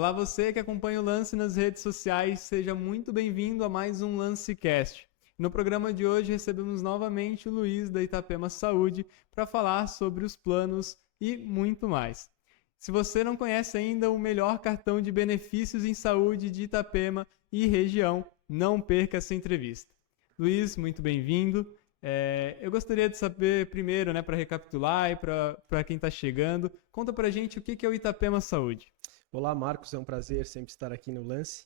Olá você que acompanha o Lance nas redes sociais, seja muito bem-vindo a mais um LanceCast. No programa de hoje recebemos novamente o Luiz da Itapema Saúde para falar sobre os planos e muito mais. Se você não conhece ainda o melhor cartão de benefícios em saúde de Itapema e região, não perca essa entrevista. Luiz, muito bem-vindo. Eu gostaria de saber primeiro, para recapitular e para quem está chegando, conta para a gente o que é o Itapema Saúde. Olá, Marcos, é um prazer sempre estar aqui no Lance.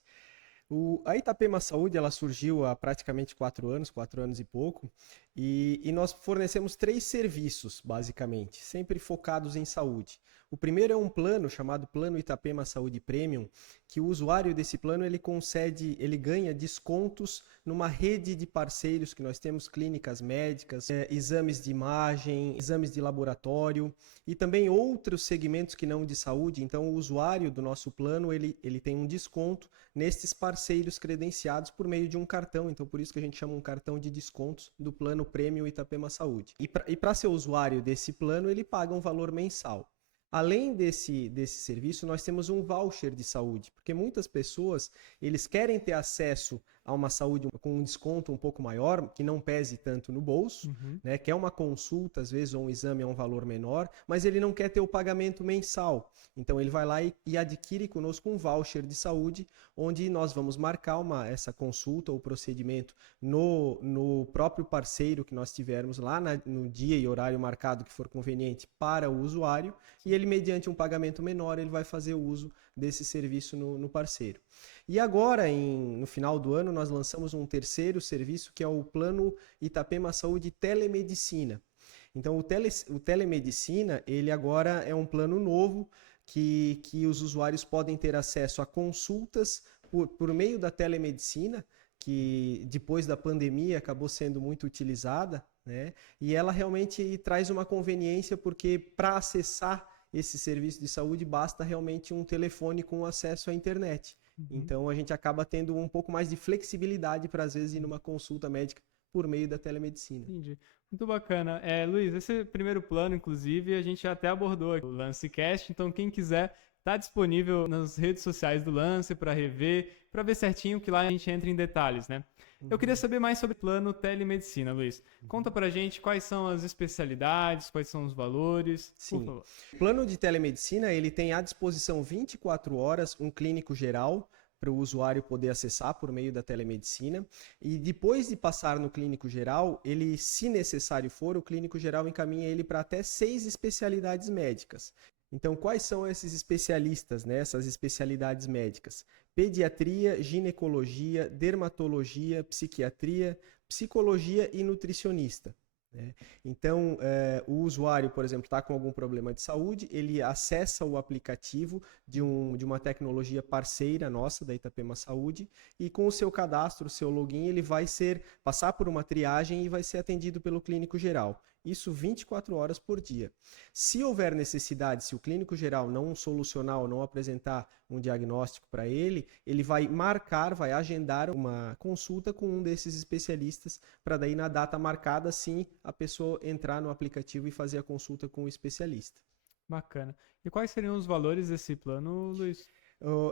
A Itapema Saúde ela surgiu há praticamente 4 anos e pouco, e nós fornecemos 3 serviços, basicamente, sempre focados em saúde. O primeiro é um plano chamado Plano Itapema Saúde Premium, que o usuário desse plano ele ganha descontos numa rede de parceiros que nós temos, clínicas médicas, exames de imagem, exames de laboratório e também outros segmentos que não de saúde. Então o usuário do nosso plano ele tem um desconto nestes parceiros credenciados por meio de um cartão. Então por isso que a gente chama um cartão de descontos do plano Premium Itapema Saúde. E para ser usuário desse plano ele paga um valor mensal. Além desse serviço, nós temos um voucher de saúde, porque muitas pessoas eles querem ter acesso a uma saúde com um desconto um pouco maior, que não pese tanto no bolso, né? Quer uma consulta, às vezes, ou um exame a um valor menor, mas ele não quer ter o pagamento mensal. Então ele vai lá e adquire conosco um voucher de saúde, onde nós vamos marcar essa consulta ou procedimento no próprio parceiro que nós tivermos lá no dia e horário marcado que for conveniente para o usuário, e ele, mediante um pagamento menor, ele vai fazer o uso desse serviço no parceiro. E agora, no final do ano, nós lançamos um terceiro serviço, que é o Plano Itapema Saúde Telemedicina. Então, o Telemedicina, ele agora é um plano novo que os usuários podem ter acesso a consultas por meio da telemedicina, que depois da pandemia acabou sendo muito utilizada, né? E ela realmente traz uma conveniência, porque para acessar esse serviço de saúde basta realmente um telefone com acesso à internet. Então a gente acaba tendo um pouco mais de flexibilidade para às vezes ir numa consulta médica por meio da telemedicina. Entendi. Muito bacana. Luiz, esse primeiro plano, inclusive, a gente até abordou aqui o LanceCast, então quem quiser está disponível nas redes sociais do Lance para rever, para ver certinho, que lá a gente entra em detalhes, né? Eu queria saber mais sobre o plano telemedicina, Luiz. Conta pra gente quais são as especialidades, quais são os valores. Sim. Por favor. O plano de telemedicina, ele tem à disposição 24 horas um clínico geral para o usuário poder acessar por meio da telemedicina. E depois de passar no clínico geral, ele, se necessário for, o clínico geral encaminha ele para até 6 especialidades médicas. Então, quais são esses especialistas, né? Essas especialidades médicas? Pediatria, ginecologia, dermatologia, psiquiatria, psicologia e nutricionista. Então, o usuário, por exemplo, está com algum problema de saúde, ele acessa o aplicativo de uma tecnologia parceira nossa, da Itapema Saúde, e com o seu cadastro, o seu login, ele vai passar por uma triagem e vai ser atendido pelo clínico geral. Isso 24 horas por dia. Se houver necessidade, se o clínico geral não solucionar ou não apresentar um diagnóstico para ele, ele vai agendar uma consulta com um desses especialistas, para daí na data marcada, sim, a pessoa entrar no aplicativo e fazer a consulta com o especialista. Bacana. E quais seriam os valores desse plano, Luiz?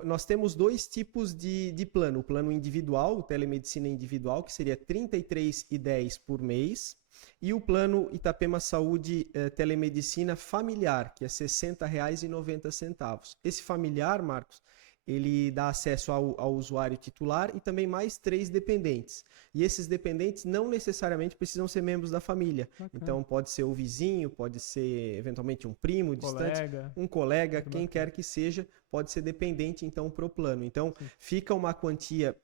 Nós temos 2 tipos de plano. O plano individual, o telemedicina individual, que seria R$ 33,10 por mês. E o plano Itapema Saúde Telemedicina Familiar, que é R$ 60,90. Esse familiar, Marcos, ele dá acesso ao usuário titular e também mais 3 dependentes. E esses dependentes não necessariamente precisam ser membros da família. Bacana. Então pode ser o vizinho, pode ser eventualmente um primo distante, um colega, quem quer que seja, pode ser dependente então pro plano. Então fica uma quantia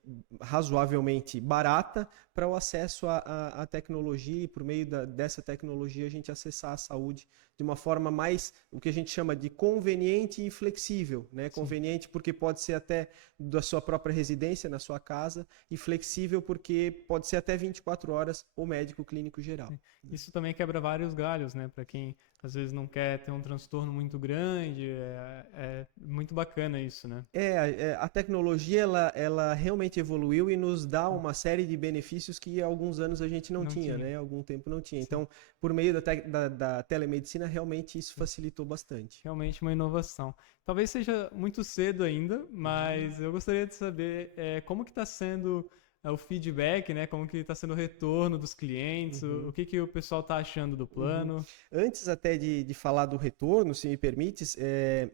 razoavelmente barata para o acesso à tecnologia, e por meio dessa tecnologia a gente acessar a saúde de uma forma mais, o que a gente chama de conveniente e flexível, né? Conveniente porque pode ser até da sua própria residência, na sua casa, e flexível porque pode ser até 24 horas o médico clínico geral. Isso também quebra vários galhos, né? Para quem às vezes não quer ter um transtorno muito grande. É muito bacana isso, né? A tecnologia ela realmente evoluiu e nos dá uma série de benefícios que há alguns anos a gente não Não tinha, tinha. né? Há algum tempo não tinha. Sim. Então, por meio da telemedicina, realmente isso facilitou bastante. Realmente uma inovação. Talvez seja muito cedo ainda, mas eu gostaria de saber como que está sendo o feedback, né? Como que está sendo o retorno dos clientes, o que o pessoal está achando do plano. Antes até de falar do retorno, se me permites,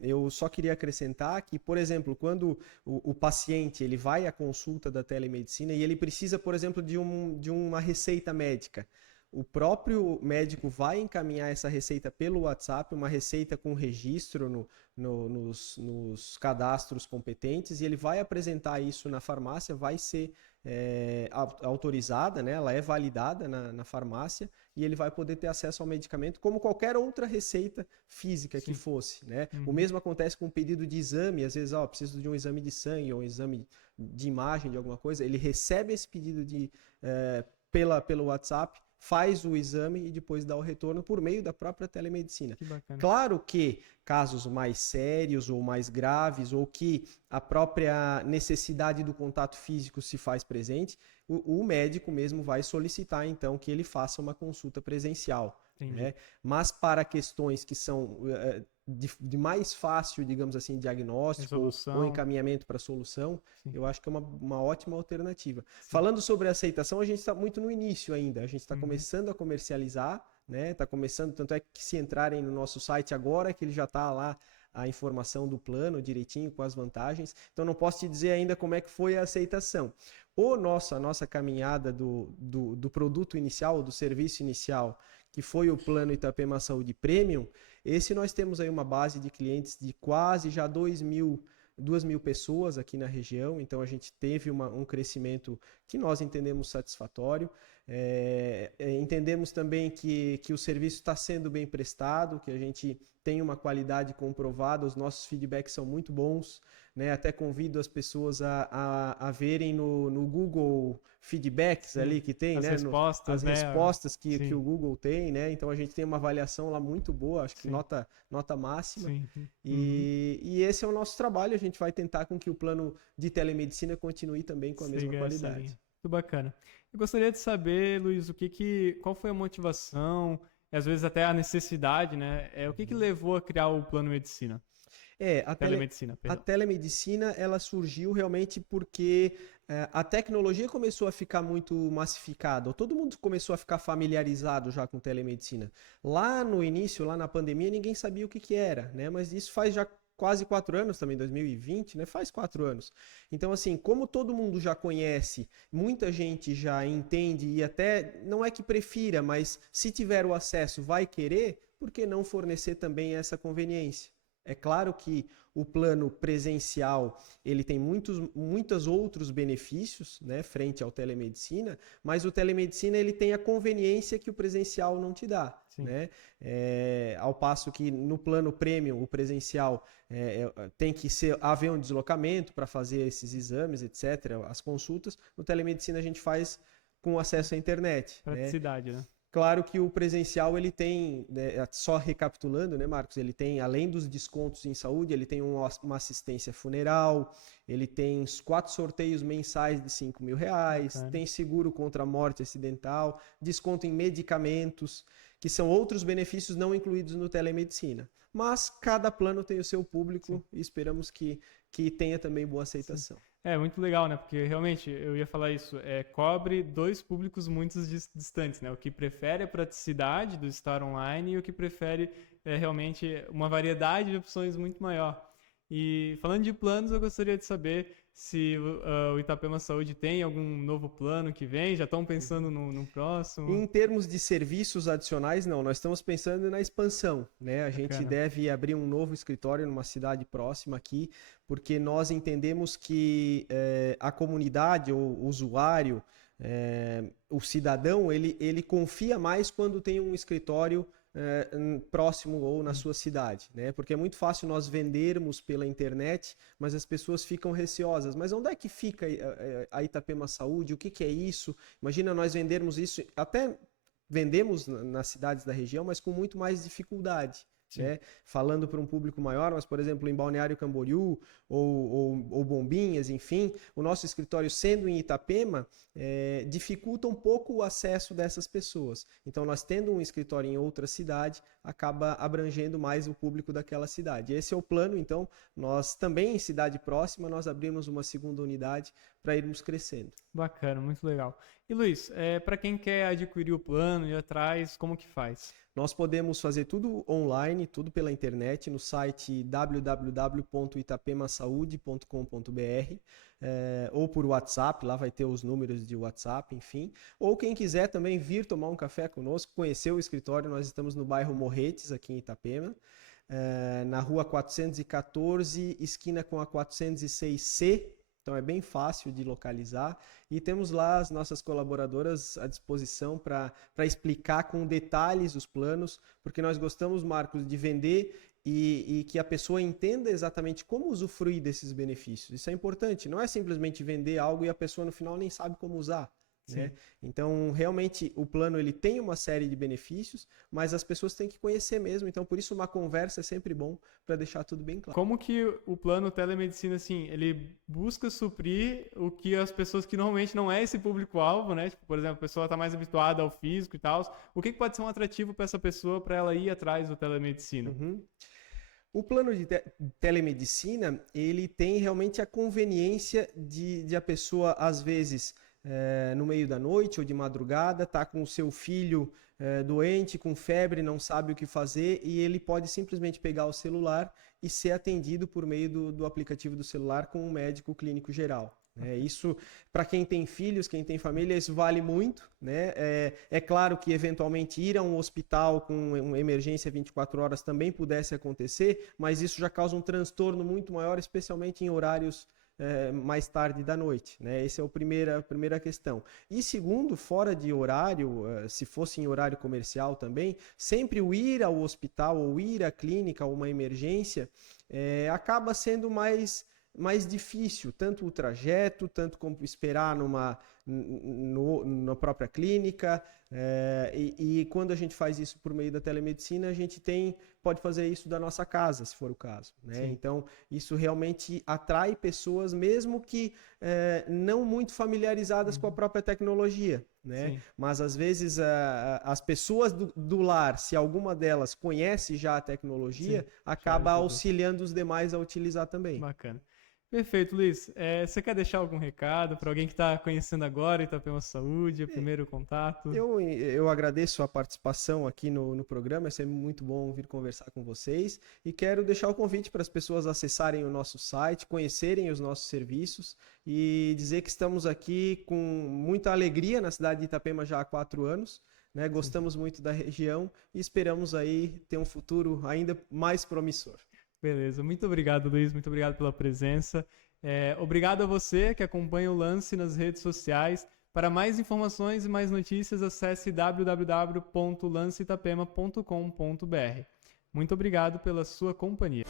eu só queria acrescentar que, por exemplo, quando o paciente ele vai à consulta da telemedicina e ele precisa, por exemplo, de uma receita médica, o próprio médico vai encaminhar essa receita pelo WhatsApp, uma receita com registro nos cadastros competentes, e ele vai apresentar isso na farmácia, vai ser autorizada, né? Ela é validada na farmácia, e ele vai poder ter acesso ao medicamento como qualquer outra receita física que fosse, né? O mesmo acontece com o pedido de exame, às vezes, preciso de um exame de sangue ou um exame de imagem de alguma coisa, ele recebe esse pedido pelo WhatsApp, faz o exame e depois dá o retorno por meio da própria telemedicina. Que bacana. Claro que casos mais sérios ou mais graves, ou que a própria necessidade do contato físico se faz presente, o médico mesmo vai solicitar então que ele faça uma consulta presencial. Né? Mas para questões que são de mais fácil, digamos assim, diagnóstico ou encaminhamento para solução, eu acho que é uma ótima alternativa. Sim. Falando sobre a aceitação, a gente está muito no início ainda, a gente está começando a comercializar, né? Está começando, tanto é que se entrarem no nosso site agora, que ele já está lá a informação do plano direitinho, com as vantagens, então não posso te dizer ainda como é que foi a aceitação. A nossa caminhada do produto inicial, do serviço inicial, que foi o plano Itapema Saúde Premium, esse nós temos aí uma base de clientes de quase já 2.000 pessoas aqui na região, então a gente teve um crescimento que nós entendemos satisfatório. Entendemos também que o serviço está sendo bem prestado, que a gente tem uma qualidade comprovada, os nossos feedbacks são muito bons, né? Até convido as pessoas a verem no Google Feedbacks ali que tem, as né? respostas, as respostas que o Google tem, né? Então a gente tem uma avaliação lá muito boa, acho que nota máxima. E esse é o nosso trabalho, a gente vai tentar com que o plano de telemedicina continue também com a mesma qualidade. Muito bacana. Eu gostaria de saber, Luiz, qual foi a motivação, e às vezes até a necessidade, né? O que levou a criar o plano medicina? A telemedicina ela surgiu realmente porque a tecnologia começou a ficar muito massificada, todo mundo começou a ficar familiarizado já com telemedicina. Lá no início, lá na pandemia, ninguém sabia o que era, né? Mas isso faz já quase 4 anos também, 2020, né? Faz 4 anos. Então, assim, como todo mundo já conhece, muita gente já entende e até, não é que prefira, mas se tiver o acesso vai querer, por que não fornecer também essa conveniência? É claro que o plano presencial ele tem muitos outros benefícios, né, frente ao telemedicina, mas o telemedicina ele tem a conveniência que o presencial não te dá. Né? Ao passo que no plano premium, o presencial tem que haver um deslocamento para fazer esses exames, etc., as consultas. No telemedicina a gente faz com acesso à internet. Praticidade, né? Claro que o presencial ele tem, né, só recapitulando, né, Marcos, ele tem, além dos descontos em saúde, ele tem uma assistência funeral, ele tem 4 sorteios mensais de R$5.000, tem seguro contra a morte acidental, desconto em medicamentos, que são outros benefícios não incluídos no telemedicina. Mas cada plano tem o seu público e esperamos que tenha também boa aceitação. É muito legal, né? Porque realmente, eu ia falar isso, cobre 2 públicos muito distantes, né? O que prefere a praticidade do estar online e o que prefere realmente uma variedade de opções muito maior. E falando de planos, eu gostaria de saber se o Itapema Saúde tem algum novo plano que vem, já estão pensando no próximo? Em termos de serviços adicionais, não, nós estamos pensando na expansão, né? A gente deve abrir um novo escritório numa cidade próxima aqui, porque nós entendemos que a comunidade, o usuário, o cidadão, ele confia mais quando tem um escritório próximo ou na sua cidade, né? Porque é muito fácil nós vendermos pela internet, mas as pessoas ficam receosas. Mas onde é que fica a Itapema Saúde? O que é isso? Imagina nós vendermos isso até vendemos nas cidades da região, mas com muito mais dificuldade. Né? Falando para um público maior, mas, por exemplo, em Balneário Camboriú ou Bombinhas, enfim, o nosso escritório sendo em Itapema, dificulta um pouco o acesso dessas pessoas. Então, nós tendo um escritório em outra cidade, acaba abrangendo mais o público daquela cidade. Esse é o plano, então, nós também em cidade próxima, nós abrimos uma segunda unidade para irmos crescendo. Bacana, muito legal. E Luiz, para quem quer adquirir o plano, ir atrás, como que faz? Nós podemos fazer tudo online, tudo pela internet, no site www.itapemasaude.com.br, ou por WhatsApp, lá vai ter os números de WhatsApp, enfim. Ou quem quiser também vir tomar um café conosco, conhecer o escritório, nós estamos no bairro Morretes, aqui em Itapema, na rua 414, esquina com a 406C, então é bem fácil de localizar e temos lá as nossas colaboradoras à disposição para explicar com detalhes os planos, porque nós gostamos, Marcos, de vender e que a pessoa entenda exatamente como usufruir desses benefícios. Isso é importante, não é simplesmente vender algo e a pessoa no final nem sabe como usar. Né? Então, realmente, o plano ele tem uma série de benefícios, mas as pessoas têm que conhecer mesmo. Então, por isso, uma conversa é sempre bom para deixar tudo bem claro. Como que o plano telemedicina, assim, ele busca suprir o que as pessoas que normalmente não é esse público-alvo, né? Tipo, por exemplo, a pessoa está mais habituada ao físico e tal. O que pode ser um atrativo para essa pessoa para ela ir atrás do telemedicina? O plano de telemedicina, ele tem realmente a conveniência de a pessoa, às vezes, no meio da noite ou de madrugada, tá com o seu filho doente, com febre, não sabe o que fazer e ele pode simplesmente pegar o celular e ser atendido por meio do aplicativo do celular com um médico clínico geral. Isso, para quem tem filhos, quem tem família, isso vale muito. Né? É claro que, eventualmente, ir a um hospital com uma emergência 24 horas também pudesse acontecer, mas isso já causa um transtorno muito maior, especialmente em horários mais tarde da noite, né? Essa é a primeira questão. E segundo, fora de horário, se fosse em horário comercial também, sempre o ir ao hospital ou ir à clínica ou uma emergência acaba sendo mais difícil, tanto o trajeto, tanto como esperar na própria clínica, e quando a gente faz isso por meio da telemedicina, a gente pode fazer isso da nossa casa, se for o caso. Né? Então, isso realmente atrai pessoas, mesmo que não muito familiarizadas com a própria tecnologia. Né? Mas, às vezes, as pessoas do lar, se alguma delas conhece já a tecnologia, acaba auxiliando os demais a utilizar também. Bacana. Perfeito, Luiz. Você quer deixar algum recado para alguém que está conhecendo agora Itapema Saúde, o primeiro contato? Eu agradeço a participação aqui no programa, é sempre muito bom vir conversar com vocês e quero deixar o convite para as pessoas acessarem o nosso site, conhecerem os nossos serviços e dizer que estamos aqui com muita alegria na cidade de Itapema já há 4 anos. Né? Gostamos muito da região e esperamos aí ter um futuro ainda mais promissor. Beleza, muito obrigado, Luiz, muito obrigado pela presença. Obrigado a você que acompanha o Lance nas redes sociais. Para mais informações e mais notícias, acesse www.lanceitapema.com.br. Muito obrigado pela sua companhia.